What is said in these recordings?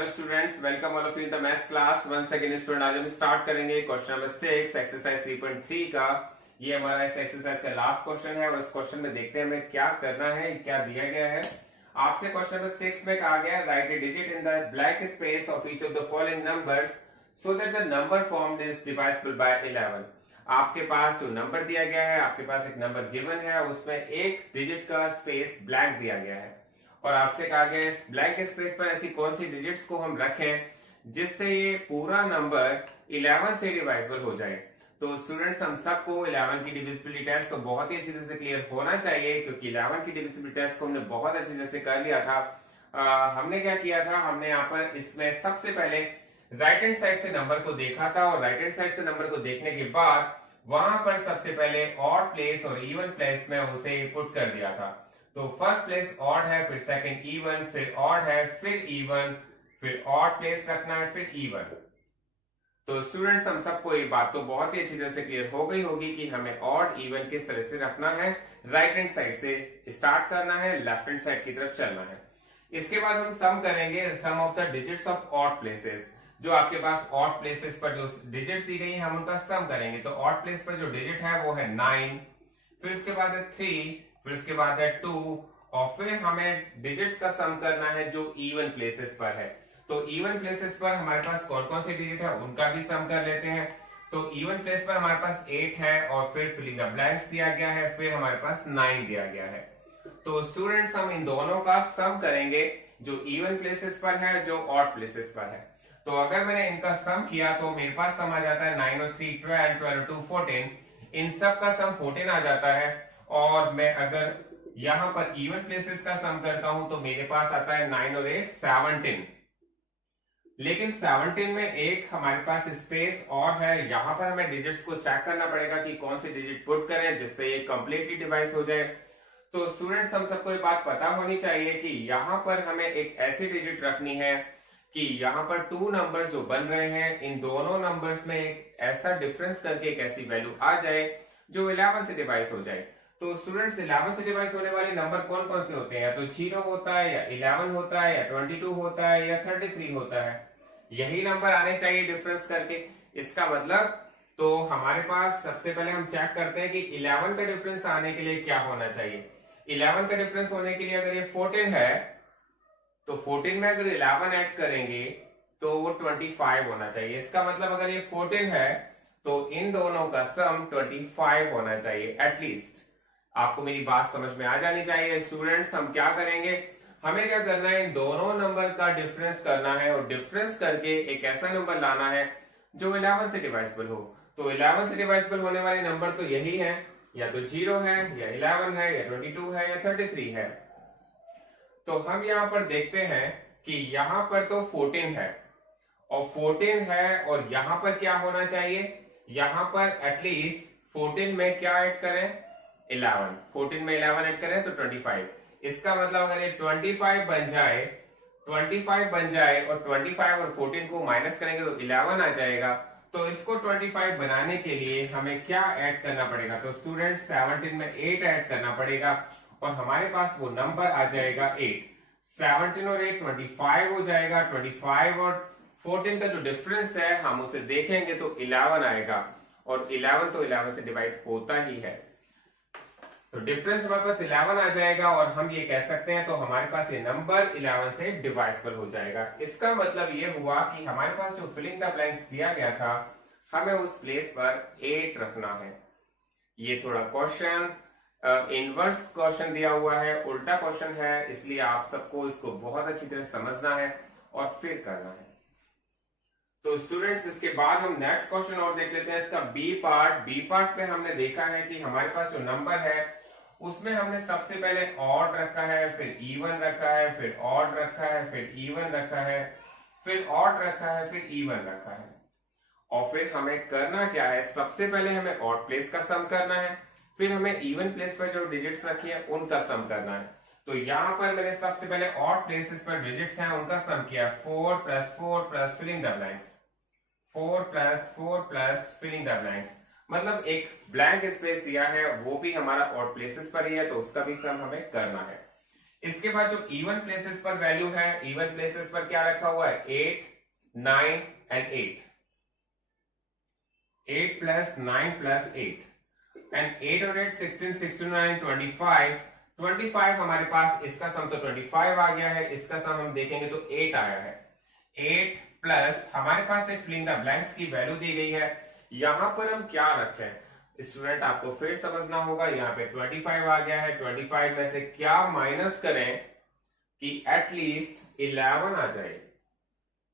Hello students, welcome all of you in the maths class. Once again student, आज हम start करेंगे question number 6 exercise 3.3 का। ये हमारा इस एक्सरसाइज का लास्ट क्वेश्चन है और इस क्वेश्चन में देखते हैं हमें क्या करना है, क्या दिया गया है। आपसे क्वेश्चन नंबर 6 में कहा गया write a digit in the blank space of each of the following numbers so that the number formed is divisible by 11। आपके पास जो नंबर दिया गया है, आपके पास एक नंबर गिवन है, उसमें एक डिजिट का स्पेस ब्लैंक दिया गया है और आपसे कहा गया है इस ब्लैंक स्पेस पर ऐसी कौन सी डिजिट्स को हम रखें जिससे ये पूरा नंबर 11 से डिवाइसिबल हो जाए। तो स्टूडेंट्स, हम सबको 11 की डिविजिबिलिटी टेस्ट तो बहुत ही अच्छी तरह से क्लियर होना चाहिए, क्योंकि 11 की डिविजिबिलिटी टेस्ट को हमने बहुत अच्छी तरह से कर लिया था। हमने क्या किया था, हमने यहाँ पर इसमें सबसे पहले राइट हैंड साइड से नंबर को देखा था और राइट हैंड साइड से नंबर को देखने के बाद वहां पर सबसे पहले ऑड प्लेस और इवन प्लेस में उसे पुट कर दिया था। तो फर्स्ट प्लेस ऑड है, फिर सेकंड इवन, फिर ऑड है, फिर इवन, फिर ऑड प्लेस रखना है, फिर इवन। तो स्टूडेंट्स, हम सबको ये बात तो बहुत ही अच्छी तरह से क्लियर हो गई होगी कि हमें ऑड इवन किस तरह से रखना है। राइट हैंड साइड से स्टार्ट करना है, लेफ्ट हैंड साइड की तरफ चलना है। इसके बाद हम सम करेंगे sum of the digits of odd places. जो आपके पास ऑड प्लेसेस पर जो डिजिट्स दी गई है हम उनका सम करेंगे। तो ऑड प्लेस पर जो डिजिट है वो है 9, फिर उसके बाद है 3, फिर उसके बाद है 2 और फिर हमें डिजिट्स का सम करना है जो इवन प्लेसेस पर है। तो इवन प्लेसेस पर हमारे पास कौन कौन सी डिजिट है उनका भी सम कर लेते हैं। तो इवन प्लेस पर हमारे पास 8 है और फिर फिलिंग द ब्लैंक्स दिया गया है, फिर हमारे पास 9 दिया गया है। तो स्टूडेंट्स, हम इन दोनों का सम करेंगे जो इवन प्लेसेस पर है, जो ऑड प्लेसेस पर है। तो अगर मैंने इनका सम किया तो मेरे पास सम आ जाता है 9 और 3 12, 12 और 2 14। इन सब का सम 14 आ जाता है। और मैं अगर यहां पर इवन प्लेसेस का सम करता हूं तो मेरे पास आता है 9 और 8 17। लेकिन 17 में एक हमारे पास स्पेस और है, यहां पर हमें डिजिट्स को चेक करना पड़ेगा कि कौन सी डिजिट पुट करें जिससे ये कंप्लीटली डिवाइस हो जाए। तो स्टूडेंट्स, हम सबको ये बात पता होनी चाहिए कि यहां पर हमें एक ऐसी डिजिट रखनी है कि यहाँ पर 2 नंबर्स जो बन रहे हैं, इन दोनों नंबर्स में एक ऐसा डिफरेंस करके एक ऐसी वैल्यू आ जाए जो 11 से डिवाइस हो जाए। तो स्टूडेंट्स, 11 से डिवाइस होने वाले नंबर कौन कौन से होते हैं? या तो 0 होता है, या 11 होता है, या 22 होता है, या 33 होता है। यही नंबर आने चाहिए डिफरेंस करके। इसका मतलब तो हमारे पास सबसे पहले हम चेक करते हैं कि 11 का डिफरेंस आने के लिए क्या होना चाहिए। 11 का डिफरेंस होने के लिए अगर ये 14 है तो 14 में अगर 11 ऐड करेंगे तो वो 25 होना चाहिए। इसका मतलब अगर ये 14 है तो इन दोनों का सम 25 होना चाहिए एटलीस्ट। आपको मेरी बात समझ में आ जानी चाहिए। स्टूडेंट्स, हम क्या करेंगे, हमें क्या करना है, इन दोनों नंबर का डिफरेंस करना है और डिफरेंस करके एक ऐसा नंबर लाना है जो 11 से डिवाइसिबल हो। तो 11 से डिवाइसिबल होने वाले नंबर तो यही है, या तो 0 है, या 11 है, या 22 है, या 33 है। तो हम यहां पर देखते हैं कि यहां पर तो 14 है और 14 है और यहां पर क्या होना चाहिए, यहां पर एटलीस्ट 14 में क्या ऐड करें, 11। 14 में 11 ऐड करें तो 25। इसका मतलब अगर ये 25 बन जाए, 25 बन जाए और 25 और 14 को माइनस करेंगे तो 11 आ जाएगा। तो इसको 25 बनाने के लिए हमें क्या ऐड करना पड़ेगा? तो स्टूडेंट, 17 में 8 ऐड करना पड़ेगा और हमारे पास वो नंबर आ जाएगा 8। 17 और 8 25 हो जाएगा। 25 और 14 का जो डिफरेंस है हम उसे देखेंगे तो 11 आएगा और 11 तो 11 से डिवाइड होता ही है। तो डिफरेंस हमारे पास 11 आ जाएगा और हम ये कह सकते हैं तो हमारे पास ये नंबर 11 से डिवाइसिबल हो जाएगा। इसका मतलब ये हुआ कि हमारे पास जो फिलिंग द ब्लैंक्स दिया गया था हमें उस प्लेस पर 8 रखना है। ये थोड़ा क्वेश्चन इनवर्स क्वेश्चन दिया हुआ है, उल्टा क्वेश्चन है, इसलिए आप सबको इसको बहुत अच्छी तरह समझना है और फिर करना है। तो स्टूडेंट्स, इसके बाद हम नेक्स्ट क्वेश्चन और देख लेते हैं, इसका बी पार्ट। बी पार्ट पे हमने देखा है कि हमारे पास जो नंबर है उसमें हमने सबसे पहले ऑड रखा है, फिर इवन रखा है, फिर ऑड रखा है, फिर इवन रखा है, फिर ऑड रखा है, फिर इवन रखा है। और फिर हमें करना क्या है, सबसे पहले हमें ऑड प्लेस का सम करना है, फिर हमें इवन प्लेस पर जो डिजिट्स रखी है उनका सम करना है। तो यहां पर मैंने सबसे पहले ऑड प्लेसेस पर डिजिट्स हैं उनका सम किया, 4 + 4 + filling the blanks, 4 + 4 + filling the blanks. मतलब एक ब्लैंक स्पेस दिया है वो भी हमारा ऑड प्लेसेस पर ही है तो उसका भी सम हमें करना है। इसके बाद जो इवन प्लेसेस पर वैल्यू है, इवन प्लेसेस पर क्या रखा हुआ है, 8, 9 एंड 8, 8 प्लस 9 प्लस 8 एंड 8 और 8 16, 16 9 25, 25 हमारे पास, इसका सम तो 25 आ गया है, इसका सम हम देखेंगे तो 8 आया है। 8 प्लस हमारे पास एक फिलिंग द ब्लैंक्स की वैल्यू दी गई है, यहां पर हम क्या रखें स्टूडेंट, आपको फिर समझना होगा। यहाँ पे 25 आ गया है, 25 में से क्या माइनस करें कि एटलीस्ट 11 आ जाए।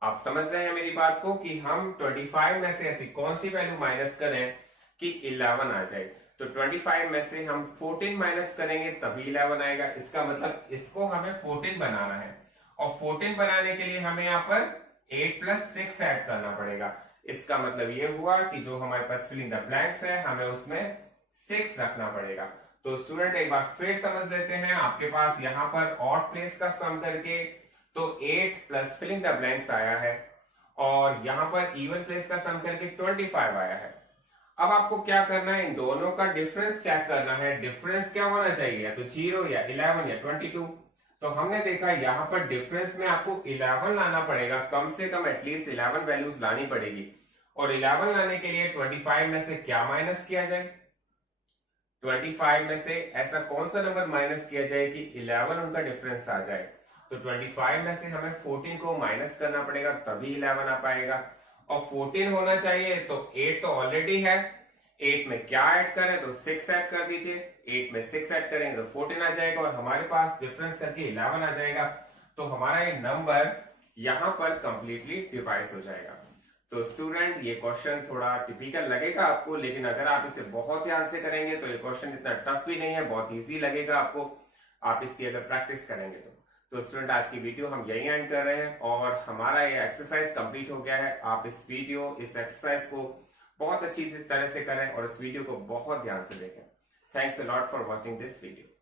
आप समझ रहे हैं मेरी बात को कि हम 25 में से ऐसी कौन सी वैल्यू माइनस करें कि 11 आ जाए। तो 25 में से हम 14 माइनस करेंगे तभी 11 आएगा। इसका मतलब इसको हमें 14 बनाना है, और 14 बनाने के लिए हमें यहाँ पर 8 प्लस 6 ऐड करना पड़ेगा। इसका मतलब ये हुआ कि जो हमारे पास फिलिंग द ब्लैंक्स है हमें उसमें 6 रखना पड़ेगा। तो स्टूडेंट एक बार फिर समझ लेते हैं, आपके पास यहाँ पर ऑड प्लेस का सम करके तो 8 प्लस फिलिंग द ब्लैंक्स आया है, और यहाँ पर इवन प्लेस का सम करके 25 आया है। अब आपको क्या करना है, इन दोनों का डिफरेंस चेक करना है। डिफरेंस क्या होना चाहिए, या तो 0 या 11 या 22। तो हमने देखा यहाँ पर डिफरेंस में आपको 11 लाना पड़ेगा, कम से कम एटलीस्ट 11 वैल्यूज लानी पड़ेगी। और 11 लाने के लिए 25 में से क्या माइनस किया जाए, 25 में से ऐसा कौन सा नंबर माइनस किया जाए कि 11 उनका डिफरेंस आ जाए। तो 25 में से हमें 14 को माइनस करना पड़ेगा तभी 11 आ पाएगा, और 14 होना चाहिए तो 8 तो ऑलरेडी है, 8 में क्या ऐड करें तो 6 ऐड कर दीजिए, 8 में 6 ऐड करेंगे तो 14 आ जाएगा, और हमारे पास डिफरेंस करके 11 आ जाएगा। तो हमारा ये नंबर यहां पर कंप्लीटली डिवाइड हो जाएगा। तो स्टूडेंट ये क्वेश्चन थोड़ा टिपिकल लगेगा आपको, लेकिन अगर आप इसे बहुत ध्यान से करेंगे तो ये क्वेश्चन इतना टफ भी नहीं है, बहुत इजी लगेगा आपको, आप इसकी अगर प्रैक्टिस करेंगे तो स्टूडेंट आज की वीडियो हम यही एंड कर रहे हैं, और हमारा ये एक्सरसाइज कंप्लीट हो गया है। आप इस एक्सरसाइज को बहुत अच्छी तरह से करें और इस वीडियो को बहुत ध्यान से देखें। Thanks a lot for watching this video.